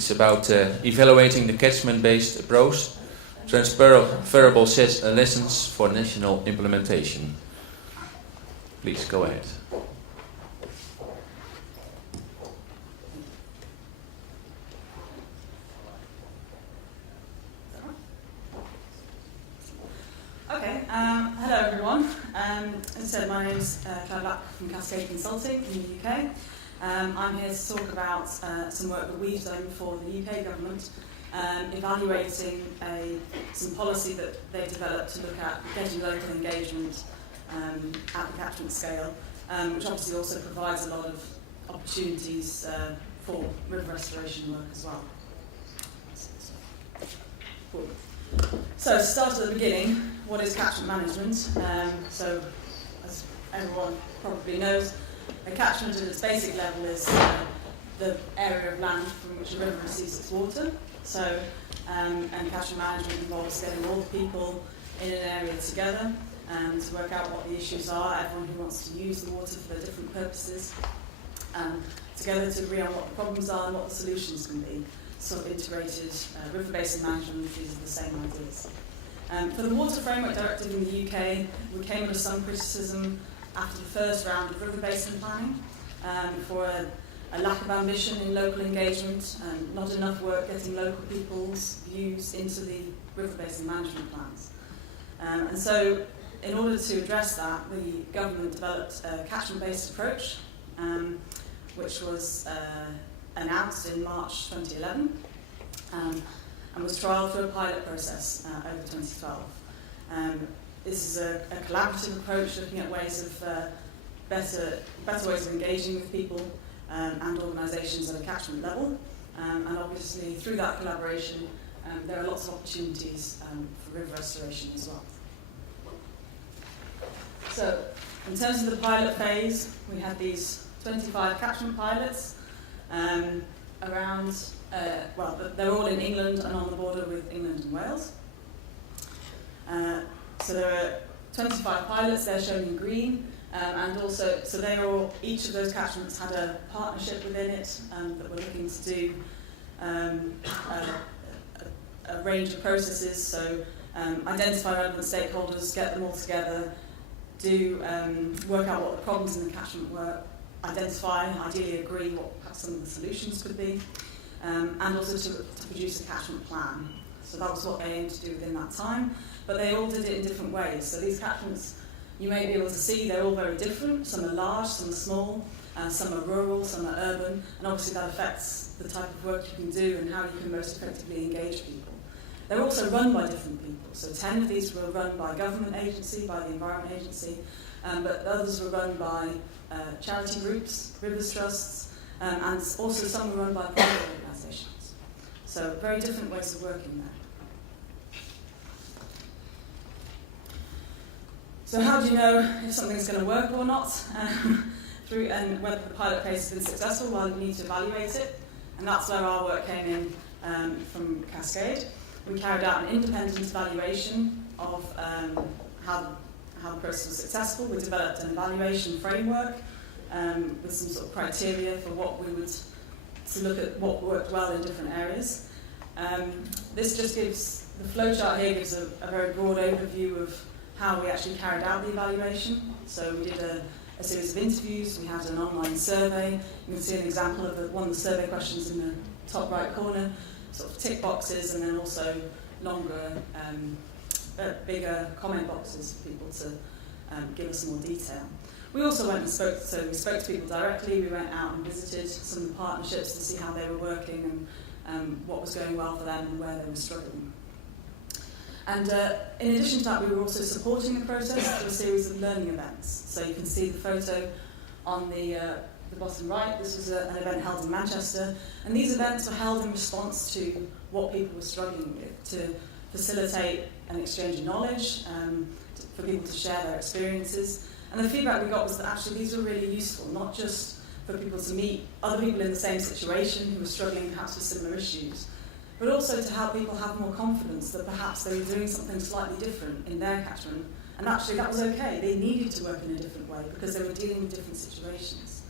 It's about evaluating the catchment-based approach, transferable lessons for national implementation. Please go ahead. Okay, hello everyone. As I said, my name is Claire Black from Cascade Consulting in the UK. I'm here to talk about some work that we've done for the UK government, evaluating some policy that they developed to look at getting local engagement at the catchment scale, which obviously also provides a lot of opportunities for river restoration work as well. Cool. So to start at the beginning, what is catchment management? So as everyone probably knows, a catchment at its basic level is the area of land from which a river receives its water. So and catchment management involves getting all the people in an area together to work out what the issues are, everyone who wants to use the water for their different purposes, together to agree on what the problems are and what the solutions can be. Sort of integrated river basin management, these are the same ideas. For the Water Framework Directive in the UK, we came under some criticism after the first round of river basin planning for a lack of ambition in local engagement and not enough work getting local people's views into the river basin management plans. And so, in order to address that, the government developed a catchment-based approach, which was announced in March 2011 and was trialled through a pilot process over 2012. This is a collaborative approach looking at ways of better ways of engaging with people and organisations at a catchment level. And obviously through that collaboration there are lots of opportunities for river restoration as well. So in terms of the pilot phase, we had these 25 catchment pilots they're all in England and on the border with England and Wales. So there are 25 pilots, they're shown in green, and also, so each of those catchments had a partnership within it that were looking to do a range of processes, so identify relevant stakeholders, get them all together, work out what the problems in the catchment were, identify, ideally agree what perhaps some of the solutions could be, and also to produce a catchment plan. So that was what they aimed to do within that time, but they all did it in different ways. So these catchments, you may be able to see, they're all very different. Some are large, some are small, some are rural, some are urban, and obviously that affects the type of work you can do and how you can most effectively engage people. They're also run by different people. So 10 of these were run by a government agency, by the Environment Agency, but others were run by charity groups, rivers trusts, and also some were run by private organisations. So very different ways of working there. So how do you know if something's going to work or not? And whether the pilot phase has been successful? Well, you need to evaluate it, and that's where our work came in from Cascade. We carried out an independent evaluation of how the process was successful. We developed an evaluation framework with some sort of criteria for to look at what worked well in different areas. This just gives, the flowchart here gives a very broad overview of how we actually carried out the evaluation. So we did a series of interviews, we had an online survey. You can see an example of one of the survey questions in the top right corner, sort of tick boxes, and then also longer, bigger comment boxes for people to give us more detail. We also went and spoke to people directly. We went out and visited some of the partnerships to see how they were working and what was going well for them and where they were struggling. And in addition to that, we were also supporting the process through a series of learning events. So you can see the photo on the bottom right. This was an event held in Manchester, and these events were held in response to what people were struggling with, to facilitate an exchange of knowledge, for people to share their experiences. And the feedback we got was that actually these were really useful, not just for people to meet other people in the same situation who were struggling perhaps with similar issues, but also to help people have more confidence that perhaps they were doing something slightly different in their catchment, and actually that was okay. They needed to work in a different way because they were dealing with different situations.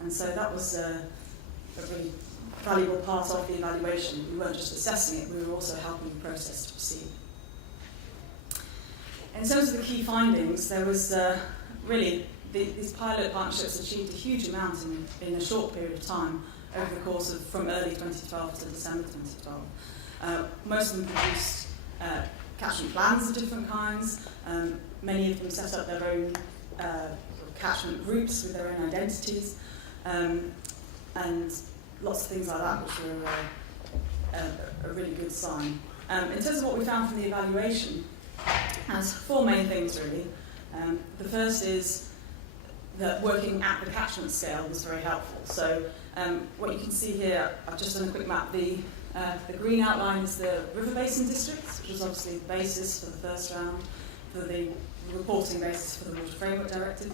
And so that was a really valuable part of the evaluation. We weren't just assessing it, we were also helping the process to proceed. In terms of the key findings, there was really, these pilot partnerships achieved a huge amount in a short period of time over the course of from early 2012 to December 2012. Most of them produced catchment plans of different kinds. Many of them set up their own catchment groups with their own identities, and lots of things like that, which were a really good sign. In terms of what we found from the evaluation, there's four main things really. The first is that working at the catchment scale was very helpful. So what you can see here, I've just done a quick map. The green outline is the river basin districts, which was obviously the basis for the first round, for the reporting basis for the Water Framework Directive.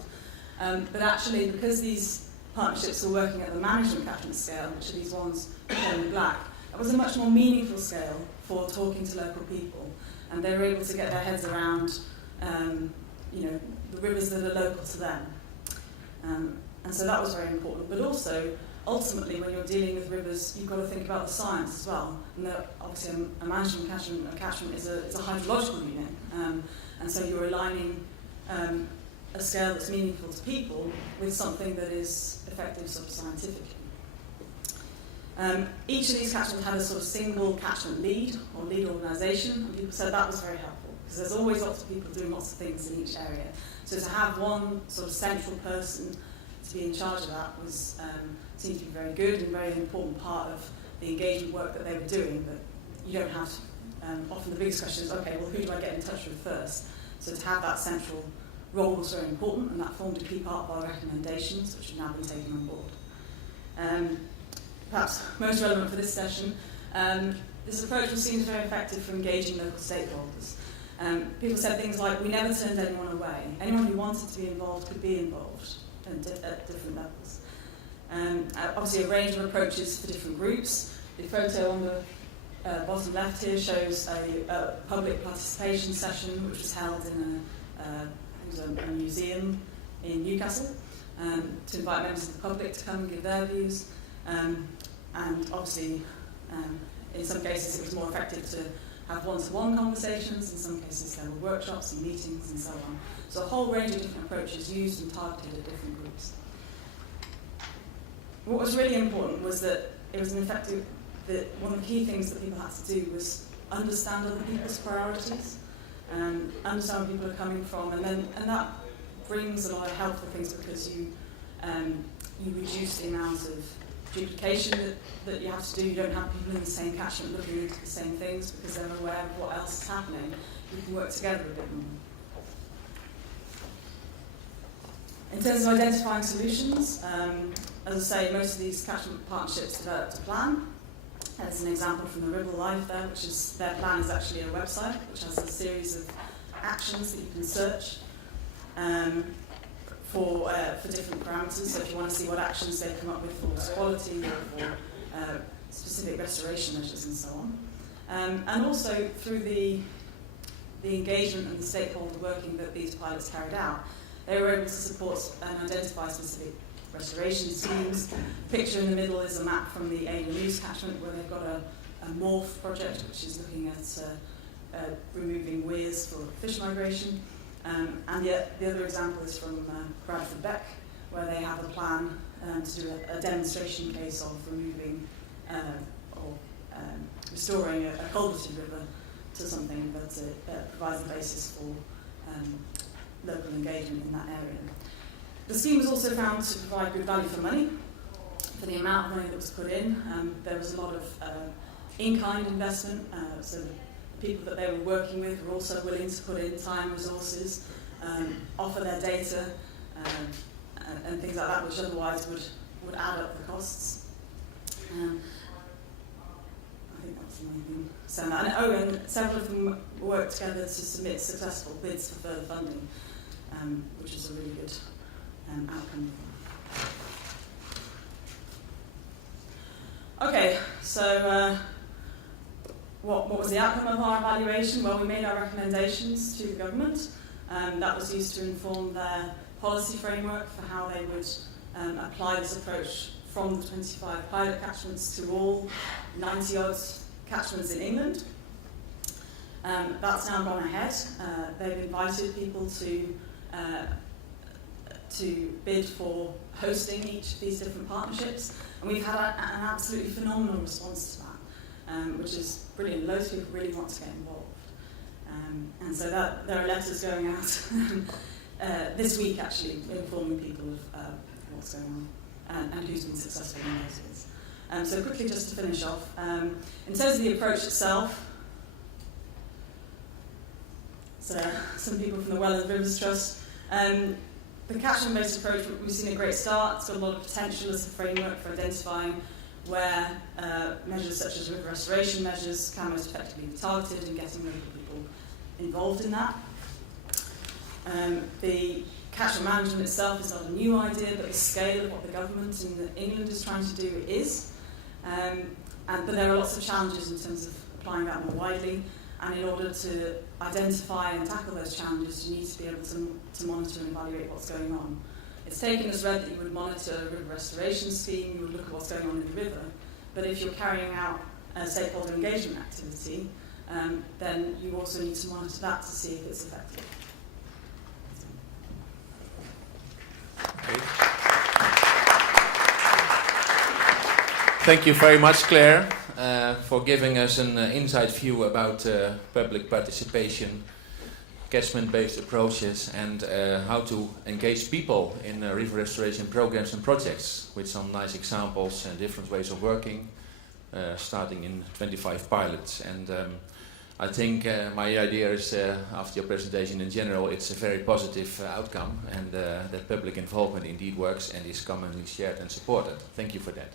But actually, because these partnerships are working at the management catchment scale, which are these ones in the black, it was a much more meaningful scale for talking to local people. And they were able to get their heads around the rivers that are local to them. And so that was very important. But also, ultimately, when you're dealing with rivers, you've got to think about the science as well. And obviously, a management catchment is a hydrological unit. And so you're aligning a scale that's meaningful to people with something that is effective sort of scientifically. Each of these catchments had a sort of single catchment lead or lead organisation, and people said that was very helpful because there's always lots of people doing lots of things in each area. So to have one sort of central person to be in charge of that was seemed to be very good and very important part of the engagement work that they were doing. But you don't have often the biggest question is, okay, well, who do I get in touch with first? So to have that central role was very important, and that formed a key part of our recommendations, which have now been taken on board. Perhaps most relevant for this session, this approach was seen as very effective for engaging local stakeholders. People said things like, we never turned anyone away. Anyone who wanted to be involved could be involved at different levels. Obviously a range of approaches for different groups. The photo on the bottom left here shows a public participation session which was held in a museum in Newcastle to invite members of the public to come and give their views. And obviously, in some cases it was more effective to have one-to-one conversations, in some cases there were workshops and meetings and so on. So a whole range of different approaches used and targeted at different groups. What was really important was that it was an effective, that one of the key things that people had to do was understand other people's priorities, understand where people are coming from, and that brings a lot of helpful things because you reduce the amount of duplication that you have to do. You don't have people in the same catchment looking into the same things because they're aware of what else is happening. You can work together a bit more. In terms of identifying solutions, as I say, most of these catchment partnerships developed a plan. There's an example from the Ribble Live there, which is, their plan is actually a website, which has a series of actions that you can search for different parameters. So if you want to see what actions they come up with for water quality or for specific restoration measures and so on. And also through the engagement and the stakeholder working that these pilots carried out, they were able to support and identify specific restoration schemes. The picture in the middle is a map from the Ada News catchment where they've got a MORPH project, which is looking at removing weirs for fish migration. And yet the other example is from Bradford Beck, where they have a plan to do a demonstration case of removing or restoring a culverted river to something that provides the basis for local engagement in that area. The scheme was also found to provide good value for money, for the amount of money that was put in. There was a lot of in-kind investment, so the people that they were working with were also willing to put in time, resources, offer their data, and things like that, which otherwise would add up the costs. I think that's the main thing. So, and several of them worked together to submit successful bids for further funding, which is a really good outcome. Okay, so what was the outcome of our evaluation? Well, we made our recommendations to the government. That was used to inform their policy framework for how they would apply this approach from the 25 pilot catchments to all 90-odd catchments in England. That's now gone ahead. They've invited people to bid for hosting each of these different partnerships, and we've had an absolutely phenomenal response to that, which is brilliant. Loads of people really want to get involved. And so there are letters going out this week, actually, informing people of what's going on and who's been successful in those bids. So quickly, just to finish off, in terms of the approach itself, so some people from the Welland Rivers Trust, the catchment-based approach, we've seen a great start. It's got a lot of potential as a framework for identifying where measures such as river restoration measures can most effectively be targeted and getting local people involved in that. The catchment management itself is not a new idea, but the scale of what the government in England is trying to do is. But there are lots of challenges in terms of applying that more widely. And in order to identify and tackle those challenges, you need to be able to monitor and evaluate what's going on. It's taken as read that you would monitor a river restoration scheme, you would look at what's going on in the river, but if you're carrying out a stakeholder engagement activity, then you also need to monitor that to see if it's effective. Okay. Thank you very much, Claire, for giving us an inside view about public participation, catchment-based approaches, and how to engage people in river restoration programs and projects, with some nice examples and different ways of working, starting in 25 pilots. And I think my idea is, after your presentation in general, it's a very positive outcome, and that public involvement indeed works and is commonly shared and supported. Thank you for that.